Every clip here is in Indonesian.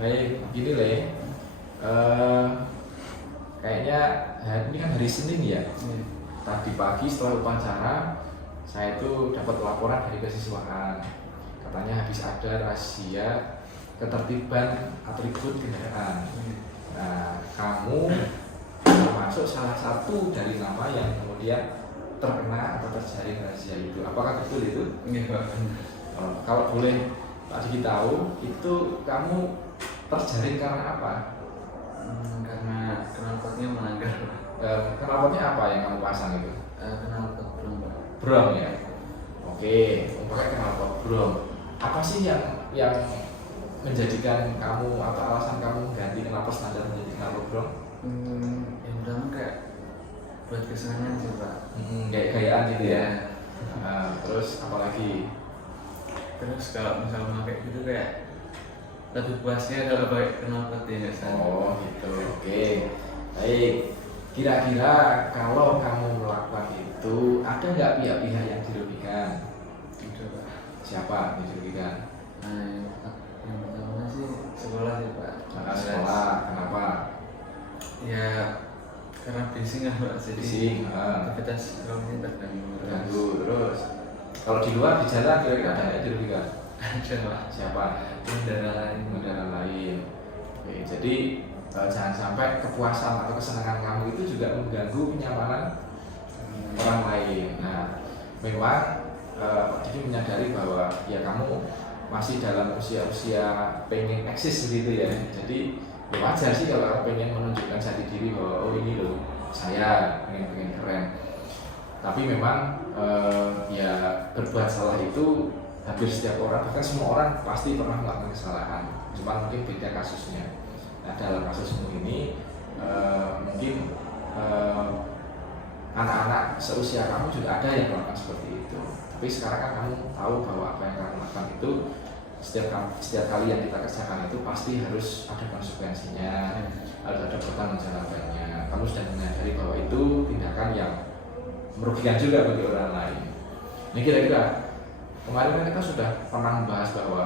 Baik, gini Le. Eh, Kayaknya ini kan hari Senin ya. Tadi pagi setelah upacara, saya itu dapat laporan dari kesiswaan. Katanya habis ada razia ketertiban atribut kendaraan. Nah, kamu termasuk salah satu dari nama yang kemudian terkena atau terjaring razia itu. Apakah betul itu? Iya Pak. Kalau boleh Pak Diki tahu, itu kamu terjaring karena apa? Karena knalpotnya melanggar. Knalpotnya apa yang kamu pasang itu? Knalpot belum Pak. Brom ya? Oke, pakai knalpot brom. Apa sih yang menjadikan kamu atau alasan kamu ganti knalpot standar menjadi knalpot brom? Yang pertama kayak buat kesenangan sih Pak. Kayak gayaan gitu ya. Terus apalagi? Terus kalau misal pakai gitu kayak lebih puasnya kalau pakai knalpot ya nggak salah. Oh gitu, oke. Baik, kira-kira kalau kamu melakukan itu ada nggak pihak-pihak yang dirugikan? Gitu Pak. Siapa yang dirugikan? Yang pertama sih sekolah sih Pak. Sekolah, kenapa? Ya karena bising lah Pak. Jadi Bising, aktivitas sekolahnya terganggu. Terus kalau di luar di jalan kira-kira ada yang dirugikan? Ada Pak. Siapa? Kendaraan lain. Oke, jadi jangan sampai kepuasan atau kesenangan kamu itu juga mengganggu kenyamanan orang lain. Nah, memang Pak Diki menyadari bahwa ya kamu masih dalam usia-usia pengen eksis begitu ya. Jadi ya wajar sih kalau pengen menunjukkan jati diri bahwa oh ini loh saya pengen keren. Tapi memang ya berbuat salah itu hampir setiap orang, bahkan semua orang pasti pernah melakukan kesalahan. Cuma mungkin beda kasusnya. Nah, dalam kasusmu ini mungkin anak-anak seusia kamu juga ada yang melakukan seperti itu. Tapi sekarang kan kamu tahu bahwa apa yang kamu lakukan itu setiap kali yang kita kerjakan itu pasti harus ada konsekuensinya, harus ada pertanggungjawabannya. Kamu sudah menyadari bahwa itu tindakan yang merugikan juga bagi orang lain. Ini kira-kira kemarin kan kita sudah pernah membahas bahwa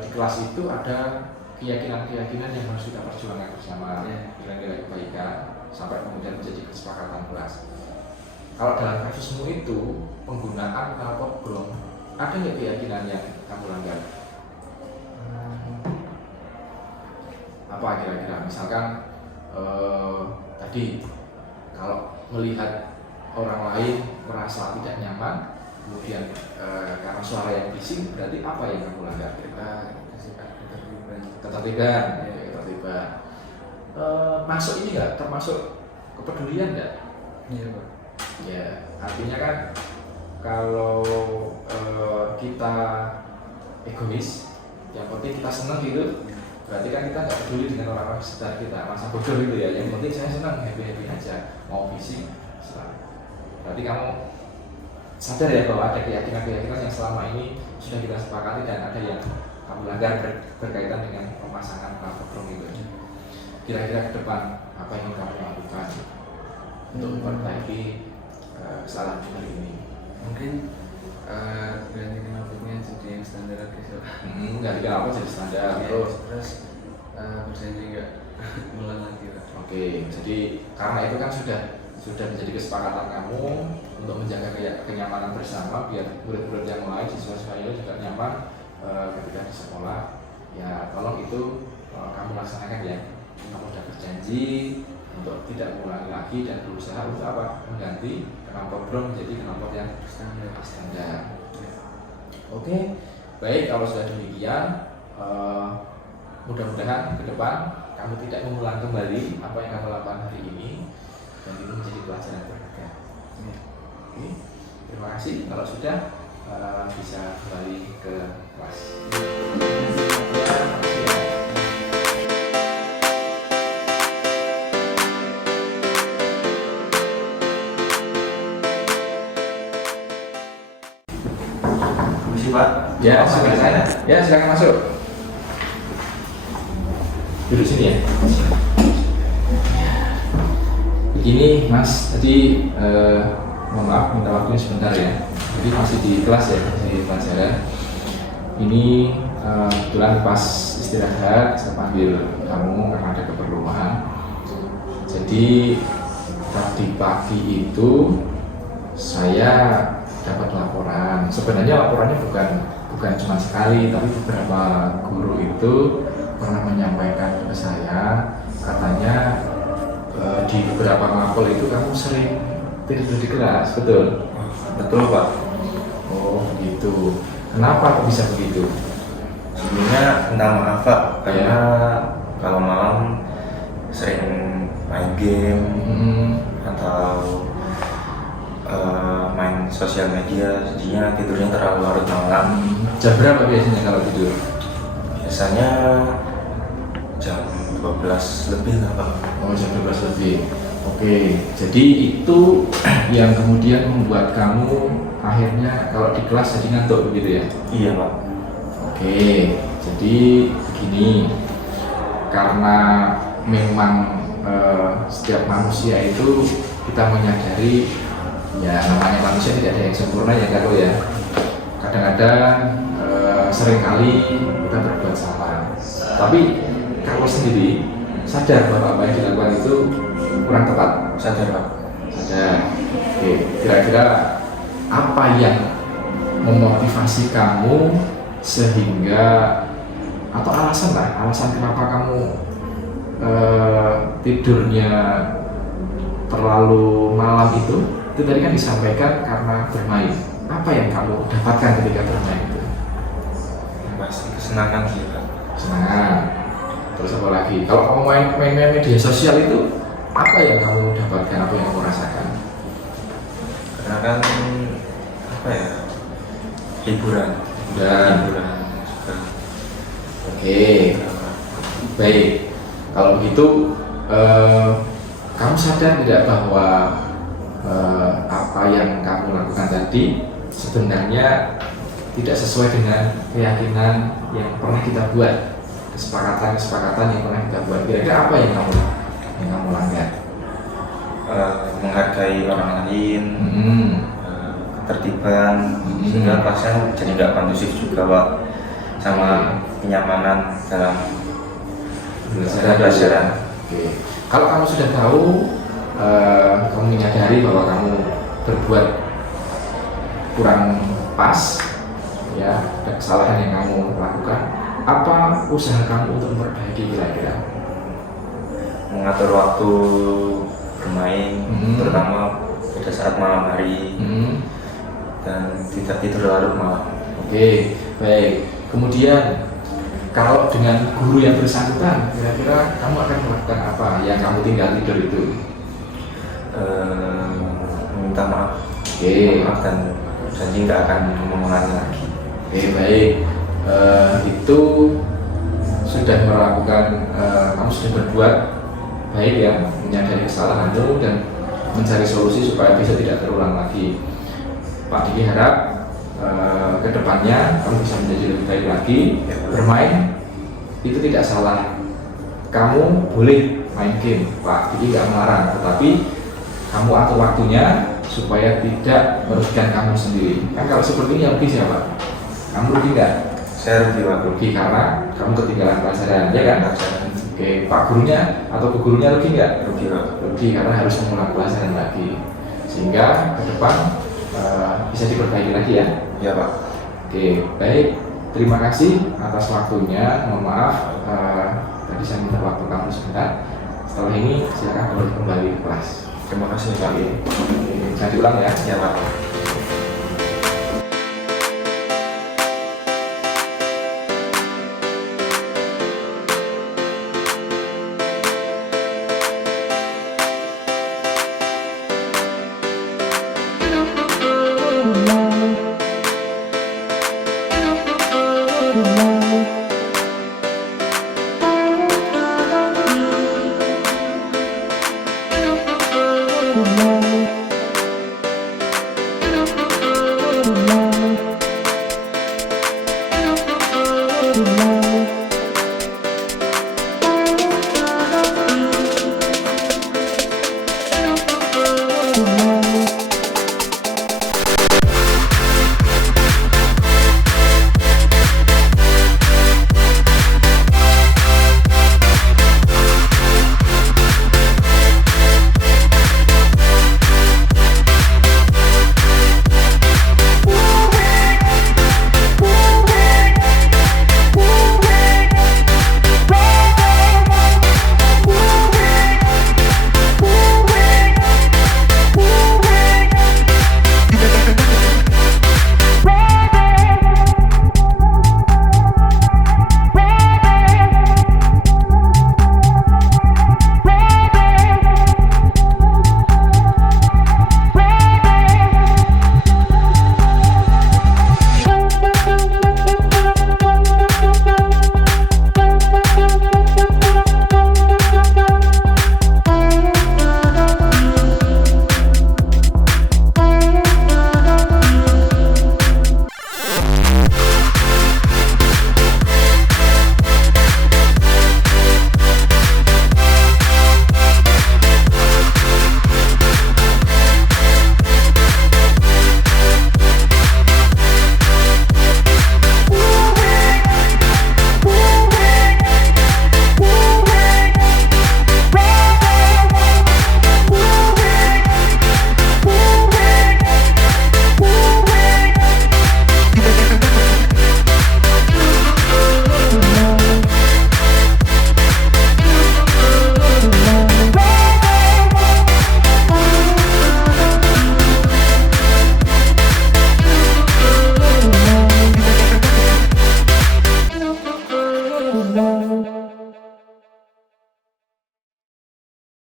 di kelas itu ada keyakinan-keyakinan yang harus kita perjuangkan bersama, kira-kira kebaikan sampai kemudian menjadi kesepakatan kelas. Kalau dalam kasusmu itu penggunaan knalpot brom, ada nggak keyakinan yang kamu langgar? Apa kira-kira? Misalkan tadi kalau melihat orang lain merasa tidak nyaman, kemudian karena suara yang bising, berarti apa yang kamu langgar? Ketertiban. Masuk ini nggak? Termasuk kepedulian nggak? Iya Pak. Ya, artinya kan kalau kita egois, yang penting kita senang gitu, berarti kan kita nggak peduli dengan orang-orang sekitar kita, masa bodoh gitu ya. Yang penting saya senang, happy aja, mau bising. Berarti kamu sadar ya bahwa ada keyakinan-keyakinan yang selama ini sudah kita sepakati dan ada yang kamu langgar berkaitan dengan pemasangan knalpot brom itu. Kira-kira ke depan apa yang kamu lakukan untuk memperbaiki kesalahan hari ini? Mungkin ganti knalpotnya jadi yang standar lagi sih. Ganti knalpot jadi standar. Terus berjanji nggak ngulang lagi Pak. Oke, jadi karena itu kan sudah menjadi kesepakatan kamu untuk menjaga kenyamanan bersama biar murid-murid yang lain, siswa-siswa itu juga nyaman ketika di sekolah. Ya tolong itu kamu laksanakan ya. Kamu sudah berjanji untuk tidak mengulangi lagi dan berusaha untuk apa? Mengganti knalpot brom menjadi knalpot yang standar. Oke, baik, kalau sudah demikian mudah-mudahan ke depan kamu tidak mengulang kembali apa yang kamu lakukan hari ini dan itu menjadi pelajaran berharga. Oke, terima kasih. Kalau sudah bisa kembali ke kelas. Pak. Ya, silakan masuk. Duduk sini ya. Begini Mas, tadi mohon maaf minta waktunya sebentar ya. Jadi masih di kelas ya, di pelajaran. Ini kebetulan pas istirahat, saya panggil kamu karena ada keperluan. Jadi tadi pagi itu saya dapat laporan. Sebenarnya laporannya bukan cuma sekali, tapi beberapa guru itu pernah menyampaikan ke saya, katanya di beberapa mapel itu kamu sering tidur di kelas, betul? Betul Pak. Oh begitu. Kenapa kok bisa begitu? Sebelumnya minta maaf Pak, karena kalau malam sering main game atau main sosial media, jadinya tidurnya terlalu larut malam. Jam berapa biasanya kalau tidur? Biasanya jam 12 lebih lah Pak. Oh jam 12 lebih. Oke, jadi itu yang kemudian membuat kamu akhirnya kalau di kelas jadi ngantuk begitu ya? Iya Pak. Oke, jadi begini, karena memang setiap manusia itu kita menyadari ya namanya manusia tidak ada yang sempurna ya kalau ya. Kadang-kadang seringkali kita berbuat salah. Tapi kalau sendiri sadar bahwa apa yang dilakukan itu kurang tepat. Sadar Pak. Sadar. Oke, kira-kira apa yang memotivasi kamu sehingga atau alasan kenapa kamu tidurnya terlalu malam itu tadi kan disampaikan karena bermain. Apa yang kamu dapatkan ketika bermain itu? Pasti kesenangan sih Pak. Kesenangan. Terus apa lagi? Kalau kamu main media sosial itu apa yang kamu dapatkan, apa yang kamu rasakan? Karena kan apa ya, hiburan Dan juga. oke, baik. Kalau begitu, kamu sadar tidak bahwa apa yang kamu lakukan tadi sebenarnya tidak sesuai dengan keyakinan yang pernah kita buat, kesepakatan yang pernah kita buat. Kira-kira apa yang kamu langgar? Menghargai orang lain, ketertiban, sehingga kelasnya jadi nggak kondusif juga Pak, sama kenyamanan dalam pelajaran. Oke. Kalau kamu sudah tahu, kamu menyadari bahwa kamu berbuat kurang pas, ya, ada kesalahan yang kamu lakukan. Apa usaha kamu untuk memperbaiki kira-kira? Mengatur waktu bermain, terutama pada saat malam hari, dan tidak tidur larut malam. Oke, baik. Kemudian kalau dengan guru yang bersangkutan, kira-kira kamu akan melakukan apa yang kamu tinggal tidur itu? Minta maaf. Oke. Maaf dan janji nggak akan mengulangi lagi. Oke, baik. Itu sudah melakukan, kamu sudah berbuat baik ya, menyadari kesalahanmu dan mencari solusi supaya bisa tidak terulang lagi. Pak Diki harap kedepannya kamu bisa menjadi lebih baik lagi. Bermain itu tidak salah. Kamu boleh main game, Pak Diki nggak melarang, tetapi kamu atur waktunya supaya tidak merugikan kamu sendiri. Kan kalau seperti ini yang rugi siapa? Kamu rugi nggak? Saya rugi Pak. Rugi karena kamu ketinggalan pelajaran, ya kan? Oke, Pak gurunya atau Bu gurunya rugi nggak? Rugi Pak. Rugi karena harus mengulang pelajaran lagi, sehingga ke depan bisa diperbaiki lagi ya. Iya Pak. Oke, baik. Terima kasih atas waktunya. Mohon maaf tadi saya minta waktu kamu sebentar. Setelah ini silakan kembali ke kelas. Terima kasih Pak. Bisa diulang ya. Ya Pak. Thank you.